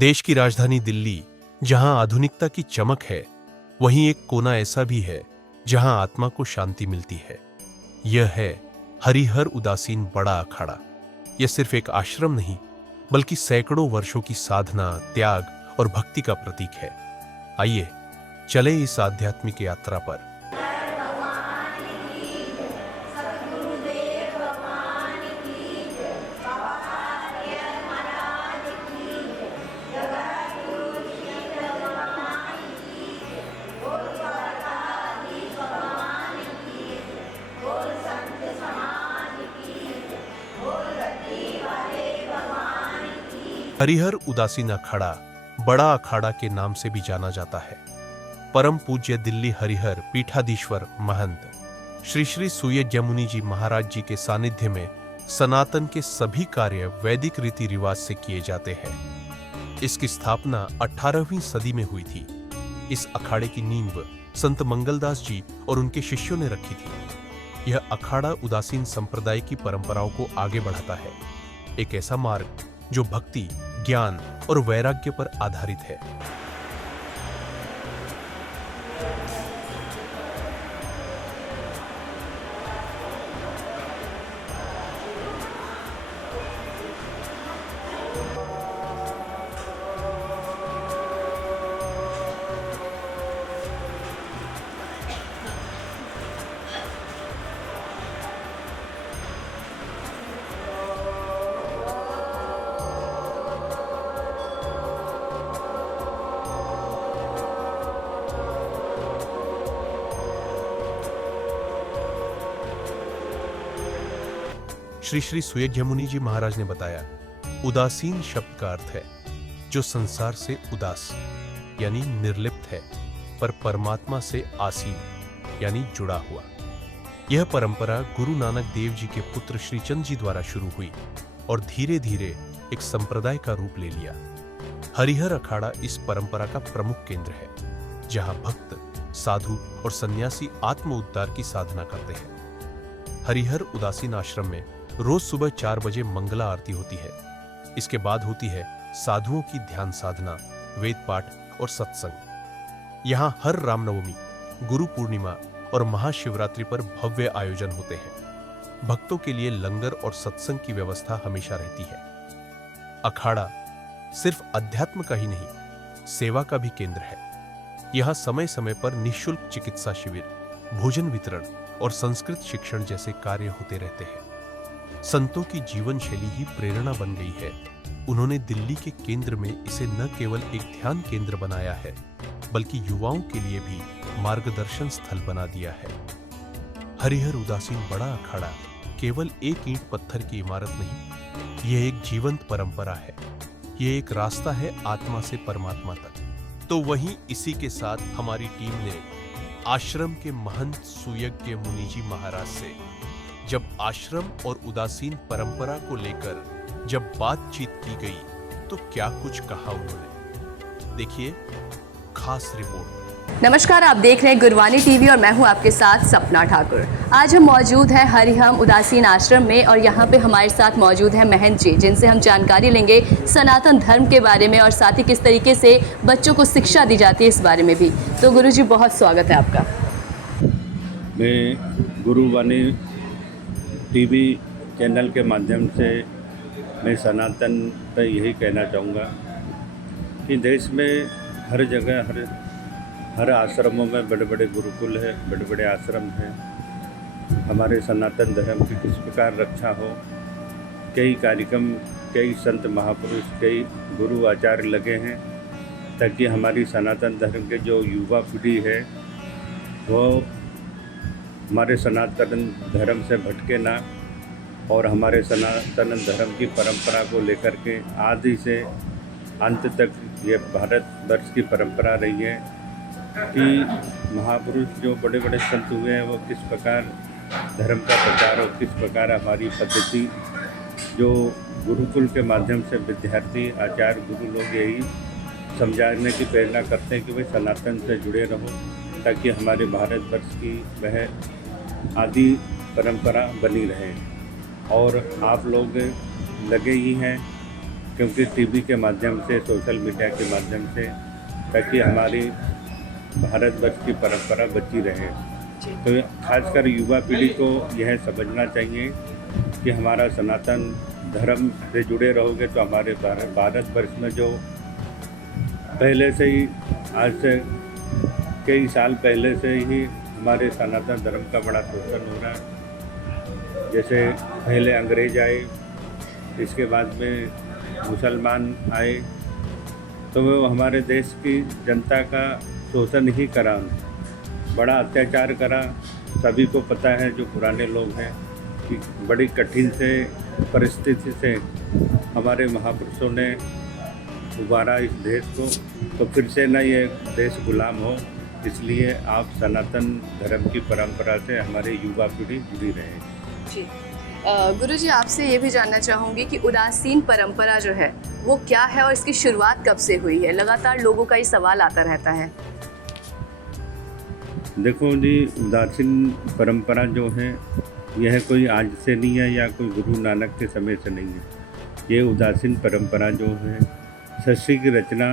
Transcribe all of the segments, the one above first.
देश की राजधानी दिल्ली, जहां आधुनिकता की चमक है, वहीं एक कोना ऐसा भी है जहां आत्मा को शांति मिलती है। यह है हरिहर उदासीन बड़ा अखाड़ा। यह सिर्फ एक आश्रम नहीं, बल्कि सैकड़ों वर्षों की साधना, त्याग और भक्ति का प्रतीक है। आइए चले इस आध्यात्मिक यात्रा पर। हरिहर उदासीन अखाड़ा बड़ा अखाड़ा के नाम से भी जाना जाता है। परम पूज्य दिल्ली हरिहर पीठाधीश्वर महंत श्री श्री सूर्यजमुनि जी महाराज जी के सानिध्य में सनातन के सभी कार्य वैदिक रीति रिवाज से किए जाते हैं। इसकी स्थापना 18वीं सदी में हुई थी। इस अखाड़े की नींव संत मंगलदास जी और उनके शिष्यों ने रखी थी। यह अखाड़ा उदासीन संप्रदाय की परंपराओं को आगे बढ़ाता है, एक ऐसा मार्ग जो भक्ति, ज्ञान और वैराग्य पर आधारित है। श्री श्री सूर्यजमुनि जी महाराज ने बताया, उदासीन शब्द का अर्थ है जो संसार से उदास यानी निर्लिप्त है, पर परमात्मा से आसीन यानी जुड़ा हुआ। यह परंपरा गुरु नानक देव जी के पुत्र श्रीचंद जी द्वारा शुरू हुई और धीरे धीरे एक संप्रदाय का रूप ले लिया। हरिहर अखाड़ा इस परंपरा का प्रमुख केंद्र है, जहां भक्त, साधु और सन्यासी आत्म उद्धार की साधना करते हैं। हरिहर उदासीन आश्रम में रोज सुबह 4 बजे मंगला आरती होती है। इसके बाद होती है साधुओं की ध्यान साधना, वेद पाठ और सत्संग। यहाँ हर रामनवमी, गुरु पूर्णिमा और महाशिवरात्रि पर भव्य आयोजन होते हैं। भक्तों के लिए लंगर और सत्संग की व्यवस्था हमेशा रहती है। अखाड़ा सिर्फ अध्यात्म का ही नहीं, सेवा का भी केंद्र है। यहाँ समय समय पर निःशुल्क चिकित्सा शिविर, भोजन वितरण और संस्कृत शिक्षण जैसे कार्य होते रहते हैं। संतों की जीवन शैली ही प्रेरणा बन गई है। उन्होंने दिल्ली के केंद्र में इसे न केवल एक ध्यान केंद्र बनाया है, बल्कि युवाओं के लिए भी मार्गदर्शन स्थल बना दिया है। हरिहर उदासीन बड़ा अखाड़ा केवल एक ईंट पत्थर की इमारत नहीं, यह एक जीवंत परंपरा है। यह एक रास्ता है आत्मा से परमात्मा तक। तो वहीं इसी के साथ हमारी टीम ने आश्रम के महंत सूर्यज्ञ मुनि जी महाराज से जब आश्रम और उदासीन परंपरा को लेकर जब बातचीत की गई तो क्या कुछ कहा उन्होंने, देखिए खास रिपोर्ट। नमस्कार, आप देख रहे हैं गुरवाणी टीवी और मैं हूं आपके साथ सपना ठाकुर। आज हम मौजूद हैं हरिहर उदासीन आश्रम में और यहां पे हमारे साथ मौजूद है महंत जी, जिनसे हम जानकारी लेंगे सनातन धर्म के बारे में और साथ ही किस तरीके से बच्चों को शिक्षा दी जाती है इस बारे में भी। तो गुरु जी, बहुत स्वागत है आपका। मैं गुरुवाणी टीवी चैनल के माध्यम से मैं सनातन पर यही कहना चाहूँगा कि देश में हर जगह हर आश्रमों में बड़े बड़े गुरुकुल है, बड़े बड़े आश्रम हैं। हमारे सनातन धर्म की किस प्रकार रक्षा हो, कई कार्यक्रम, कई संत महापुरुष, कई गुरु आचार्य लगे हैं ताकि हमारी सनातन धर्म के जो युवा पीढ़ी है वो हमारे सनातन धर्म से भटके ना और हमारे सनातन धर्म की परंपरा को लेकर के आदि से अंत तक ये भारतवर्ष की परंपरा रही है कि महापुरुष जो बड़े बड़े संत हुए हैं वो किस प्रकार धर्म का प्रचार और किस प्रकार हमारी पद्धति जो गुरुकुल के माध्यम से विद्यार्थी, आचार्य, गुरु लोग यही समझाने की प्रेरणा करते हैं कि भाई सनातन से जुड़े रहो ताकि हमारे भारतवर्ष की वह आदि परंपरा बनी रहे। और आप लोग लगे ही हैं क्योंकि टीवी के माध्यम से, सोशल मीडिया के माध्यम से, ताकि हमारी भारतवर्ष की परंपरा बची रहे। तो खासकर युवा पीढ़ी को यह समझना चाहिए कि हमारा सनातन धर्म से जुड़े रहोगे तो हमारे भारतवर्ष में जो पहले से ही, आज से कई साल पहले से ही हमारे सनातन धर्म का बड़ा शोषण हो रहा है। जैसे पहले अंग्रेज आए, इसके बाद में मुसलमान आए, तो वो हमारे देश की जनता का शोषण ही करा, बड़ा अत्याचार करा। सभी को पता है, जो पुराने लोग हैं, कि बड़ी कठिन से परिस्थिति से हमारे महापुरुषों ने उबारा इस देश को। तो फिर से न ये देश गुलाम हो, इसलिए आप सनातन धर्म की परंपरा से हमारे युवा पीढ़ी जुड़ी रहे। जी गुरुजी, आपसे ये भी जानना चाहूँगी कि उदासीन परंपरा जो है वो क्या है और इसकी शुरुआत कब से हुई है? लगातार लोगों का ये सवाल आता रहता है। देखो जी, उदासीन परंपरा जो है यह कोई आज से नहीं है या कोई गुरु नानक के समय से नहीं है। ये उदासीन परंपरा जो है, सृष्टि की रचना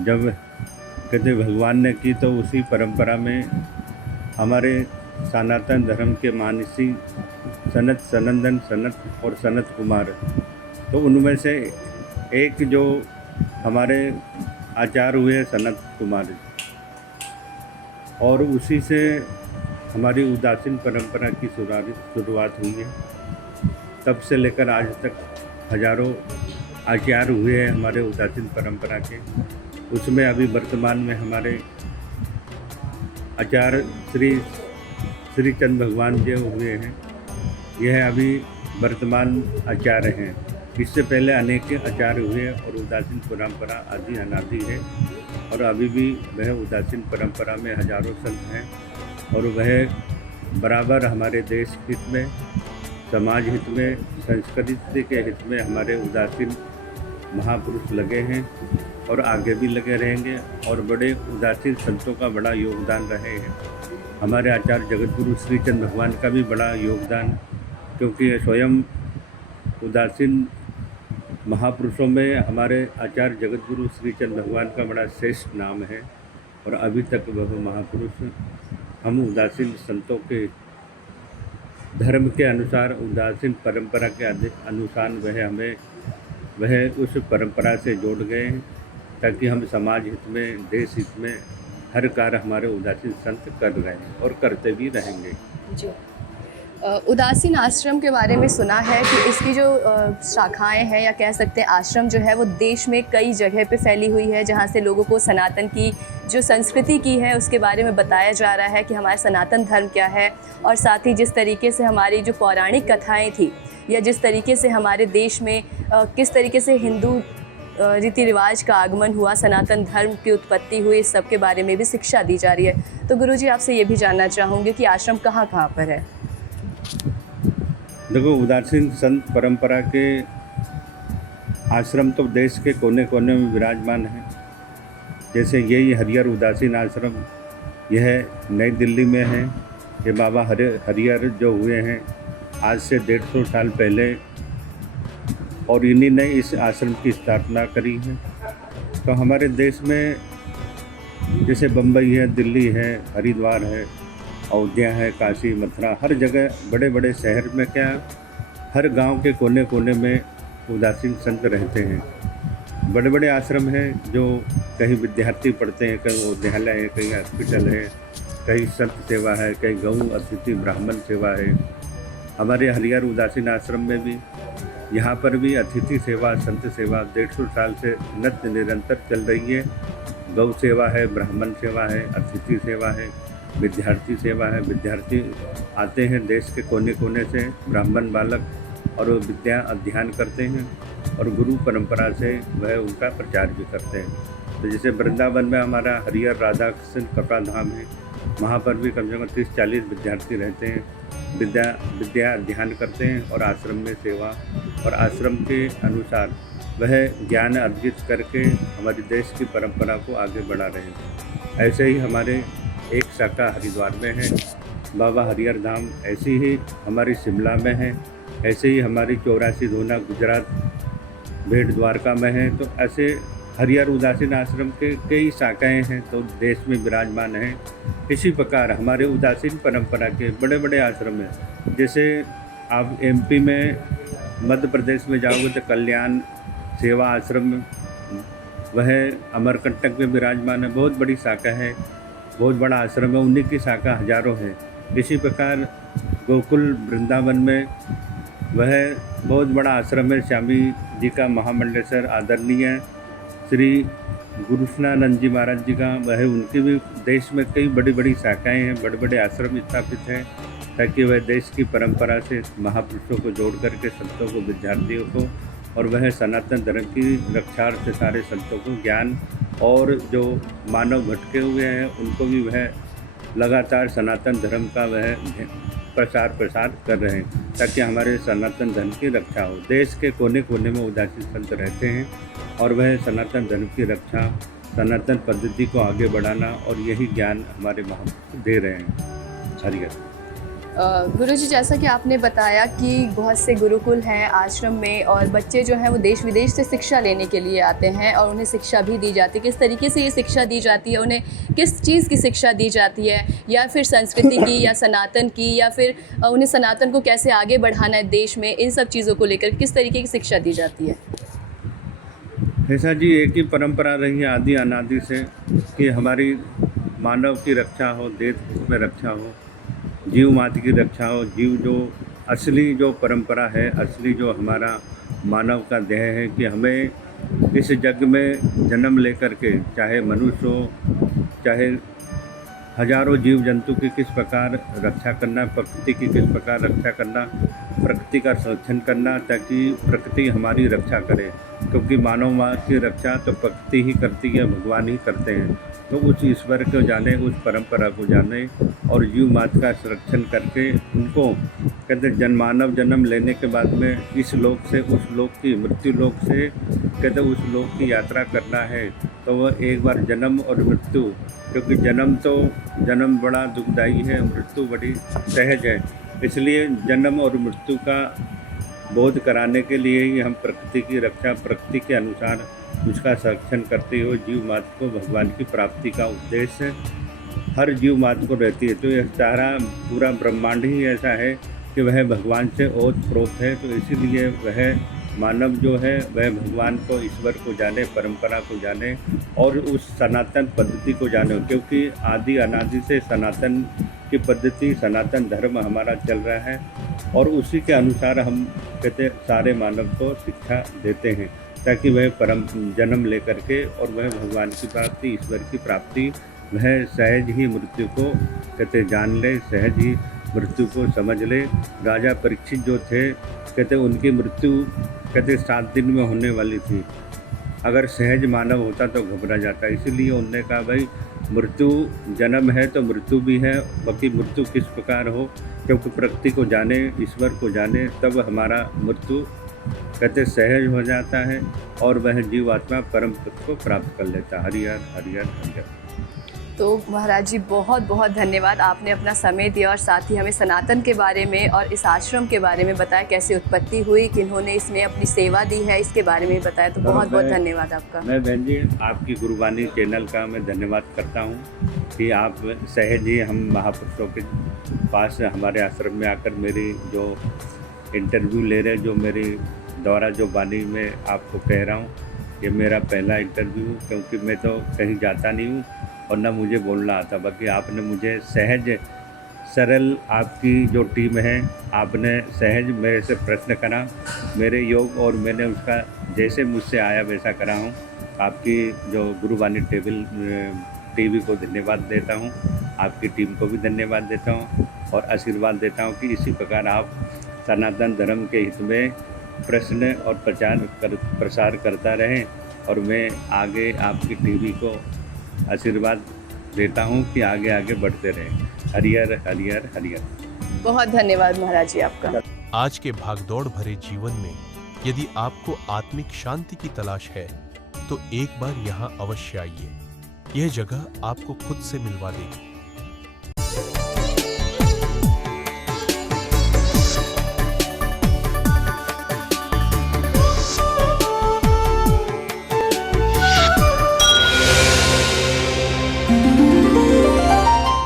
जब कहते भगवान ने की, तो उसी परंपरा में हमारे सनातन धर्म के मानसी सनत, सनंदन, सनत और सनत कुमार, तो उनमें से एक जो हमारे आचार्य हुए सनत कुमार, और उसी से हमारी उदासीन परंपरा की शुरुआत हुई है। तब से लेकर आज तक हजारों आचार्य हुए हैं हमारे उदासीन परंपरा के। उसमें अभी वर्तमान में हमारे आचार्य श्री चंद भगवान जो हुए हैं, यह अभी वर्तमान आचार्य हैं। इससे पहले अनेक आचार्य हुए और उदासीन परंपरा आदि अनादि है, और अभी भी वह उदासीन परंपरा में हजारों संत हैं, और वह बराबर हमारे देश हित में, समाज हित में, संस्कृति के हित में हमारे उदासीन महापुरुष लगे हैं और आगे भी लगे रहेंगे। और बड़े उदासीन संतों का बड़ा योगदान रहे हैं। हमारे आचार्य जगतगुरु श्री चंद भगवान का भी बड़ा योगदान, क्योंकि स्वयं उदासीन महापुरुषों में हमारे आचार्य जगतगुरु श्री चंद भगवान का बड़ा श्रेष्ठ नाम है। और अभी तक वह महापुरुष हम उदासीन संतों के धर्म के अनुसार, उदासीन परंपरा के अनुसार वह उस परंपरा से जोड़ गए हैं, ताकि हम समाज हित में, देश हित में हर कार्य हमारे उदासीन संत कर रहे हैं और करते भी रहेंगे। जी उदासीन आश्रम के बारे में सुना है कि इसकी जो शाखाएं हैं, या कह सकते हैं आश्रम जो है, वो देश में कई जगह पे फैली हुई है, जहाँ से लोगों को सनातन की जो संस्कृति की है उसके बारे में बताया जा रहा है कि हमारा सनातन धर्म क्या है, और साथ ही जिस तरीके से हमारी जो पौराणिक कथाएं थी, या जिस तरीके से हमारे देश में किस तरीके से हिंदू रीति रिवाज का आगमन हुआ, सनातन धर्म की उत्पत्ति हुई, इस सब के बारे में भी शिक्षा दी जा रही है। तो गुरुजी, आपसे ये भी जानना चाहूँगी कि आश्रम कहाँ कहाँ पर है? देखो, उदासीन संत परंपरा के आश्रम तो देश के कोने कोने में विराजमान हैं। जैसे यही हरिहर उदासीन आश्रम, यह नई दिल्ली में है। ये बाबा हरिहर जो हुए हैं आज से 150 साल पहले, और इन्हीं ने इस आश्रम की स्थापना करी है। तो हमारे देश में जैसे बम्बई है, दिल्ली है, हरिद्वार है, अयोध्या है, काशी, मथुरा, हर जगह बड़े बड़े शहर में क्या, हर गांव के कोने कोने में उदासीन संत रहते हैं। बड़े बड़े आश्रम हैं, जो कहीं विद्यार्थी पढ़ते हैं, कहीं विद्यालय है, कहीं हॉस्पिटल है, कहीं संत सेवा है, कहीं गौ अतिथि ब्राह्मण सेवा है। हमारे हरिहर उदासीन आश्रम में भी, यहाँ पर भी अतिथि सेवा, संत सेवा 150 साल से निरंतर चल रही है। गौ सेवा है, ब्राह्मण सेवा है, अतिथि सेवा है, विद्यार्थी सेवा है। विद्यार्थी आते हैं देश के कोने कोने से, ब्राह्मण बालक, और वो विद्या अध्ययन करते हैं और गुरु परंपरा से वह उनका प्रचार भी करते हैं। तो जैसे वृंदावन में हमारा हरिहर राधा कृष्ण कपड़ा धाम है, वहाँ पर भी कम से कम 30-40 विद्यार्थी रहते हैं, विद्या अध्ययन करते हैं और आश्रम में सेवा, और आश्रम के अनुसार वह ज्ञान अर्जित करके हमारे देश की परंपरा को आगे बढ़ा रहे हैं। ऐसे ही हमारे एक शाखा हरिद्वार में है, बाबा हरिहर धाम, ऐसी ही हमारी शिमला में है, ऐसे ही हमारी 84 धूना गुजरात भेंट द्वारका में है। तो ऐसे हरिहर उदासीन आश्रम के कई शाखाएं हैं तो देश में विराजमान हैं। इसी प्रकार हमारे उदासीन परंपरा के बड़े बड़े आश्रम हैं। जैसे आप एमपी में, मध्य प्रदेश में जाओगे तो कल्याण सेवा आश्रम, वह अमरकंटक में विराजमान है, बहुत बड़ी शाखा है, बहुत बड़ा आश्रम है, उन्हीं की शाखा हजारों है। इसी प्रकार गोकुल वृंदावन में वह बहुत बड़ा आश्रम है, स्वामी जी का महामंडलेश्वर आदरणीय श्री गुरुष्णानंद जी महाराज जी का, वह उनकी भी देश में कई बड़ी बड़ी शाखाएं हैं, बड़े बड़े आश्रम स्थापित हैं, ताकि वह देश की परंपरा से महापुरुषों को जोड़ करके संतों को, विद्यार्थियों को, और वह सनातन धर्म की रक्षार्थ सारे संतों को ज्ञान, और जो मानव भटके हुए हैं उनको भी वह लगातार सनातन धर्म का वह प्रसार कर रहे हैं, ताकि हमारे सनातन धर्म की रक्षा हो। देश के कोने कोने में उदासी संत रहते हैं और वह सनातन धर्म की रक्षा, सनातन पद्धति को आगे बढ़ाना, और यही ज्ञान हमारे महापुरुष दे रहे हैं। हरिहर गुरुजी, जैसा कि आपने बताया कि बहुत से गुरुकुल हैं आश्रम में, और बच्चे जो हैं वो देश विदेश से शिक्षा लेने के लिए आते हैं और उन्हें शिक्षा भी दी जाती है। किस तरीके से ये शिक्षा दी जाती है, उन्हें किस चीज़ की शिक्षा दी जाती है, या फिर संस्कृति की या सनातन की, या फिर उन्हें सनातन को कैसे आगे बढ़ाना है देश में, इन सब चीज़ों को लेकर किस तरीके की शिक्षा दी जाती है? ऐसा जी, एक ही परंपरा रही है आदि अनादि से कि हमारी मानव की रक्षा हो, देश में रक्षा हो, जीव मात्र की रक्षा हो। जीव जो असली जो परंपरा है, असली जो हमारा मानव का देह है, कि हमें इस जग में जन्म लेकर के, चाहे मनुष्य हो, चाहे हजारों जीव जंतु की किस प्रकार रक्षा करना, प्रकृति की किस प्रकार रक्षा करना, प्रकृति का संरक्षण करना, ताकि प्रकृति हमारी रक्षा करे। क्योंकि मानव की रक्षा तो प्रकृति ही करती है, भगवान ही करते हैं। तो उस ईश्वर को जाने, उस परंपरा को जाने, और जीव मात्र का संरक्षण करके उनको कहते मानव जन्म लेने के बाद में इस लोक से उस लोक की, मृत्यु लोक से कहते उस लोक की यात्रा करना है। तो वह एक बार जन्म और मृत्यु, क्योंकि जन्म बड़ा दुखदायी है, मृत्यु बड़ी सहज है, इसलिए जन्म और मृत्यु का बोध कराने के लिए ही हम प्रकृति की रक्षा, प्रकृति के अनुसार उसका संरक्षण करते हुए जीव मात्र को भगवान की प्राप्ति का उद्देश्य हर जीव मात्र को रहती है। तो यह सारा पूरा ब्रह्मांड ही ऐसा है कि वह भगवान से ओतप्रोत है। तो इसीलिए वह मानव जो है वह भगवान को, ईश्वर को जाने, परंपरा को जाने, और उस सनातन पद्धति को जाने, क्योंकि आदि अनादि से सनातन की पद्धति, सनातन धर्म हमारा चल रहा है, और उसी के अनुसार हम कहते सारे मानव को शिक्षा देते हैं, ताकि वह परम जन्म लेकर के और वह भगवान की प्राप्ति, ईश्वर की प्राप्ति, वह सहज ही मृत्यु को कहते जान ले, सहज ही मृत्यु को समझ ले। राजा परीक्षित जो थे, कहते उनकी मृत्यु कहते 7 दिन में होने वाली थी। अगर सहज मानव होता तो घबरा जाता, इसीलिए उन्होंने कहा भाई मृत्यु जन्म है तो मृत्यु भी है, बाकी मृत्यु किस प्रकार हो, क्योंकि प्रकृति को जाने, ईश्वर को जाने, तब हमारा मृत्यु कहते सहज हो जाता है और वह जीवात्मा परम पद को प्राप्त कर लेता है। हरिहर हरिहर हरिहर। तो महाराज जी बहुत बहुत धन्यवाद, आपने अपना समय दिया और साथ ही हमें सनातन के बारे में और इस आश्रम के बारे में बताया, कैसे उत्पत्ति हुई, किन्होंने इसमें अपनी सेवा दी है, इसके बारे में बताया। तो बहुत बहुत धन्यवाद आपका। मैं बहन जी आपकी गुरुवाणी चैनल का मैं धन्यवाद करता हूँ कि आप सहज ही हम महापुरुषों के पास हमारे आश्रम में आकर मेरी जो इंटरव्यू ले रहे, जो मेरी द्वारा जो वाणी में आपको कह रहा हूँ, ये मेरा पहला इंटरव्यू, क्योंकि मैं तो कहीं जाता नहीं हूँ और ना मुझे बोलना आता। बाकी आपने मुझे सहज सरल, आपकी जो टीम है, आपने सहज मेरे से प्रश्न करा, मेरे योग, और मैंने उसका जैसे मुझसे आया वैसा करा हूँ। आपकी जो गुरुवाणी टीवी को धन्यवाद देता हूँ, आपकी टीम को भी धन्यवाद देता हूँ और आशीर्वाद देता हूँ कि इसी प्रकार आप सनातन धर्म के हित में प्रश्न और प्रसार करता रहें, और मैं आगे आपकी टीवी को आशीर्वाद देता हूँ कि आगे आगे बढ़ते रहें। हरिहर हरिहर हरिहर। बहुत धन्यवाद महाराज जी आपका। आज के भागदौड़ भरे जीवन में यदि आपको आत्मिक शांति की तलाश है तो एक बार यहाँ अवश्य आइए। यह जगह आपको खुद से मिलवा देगी।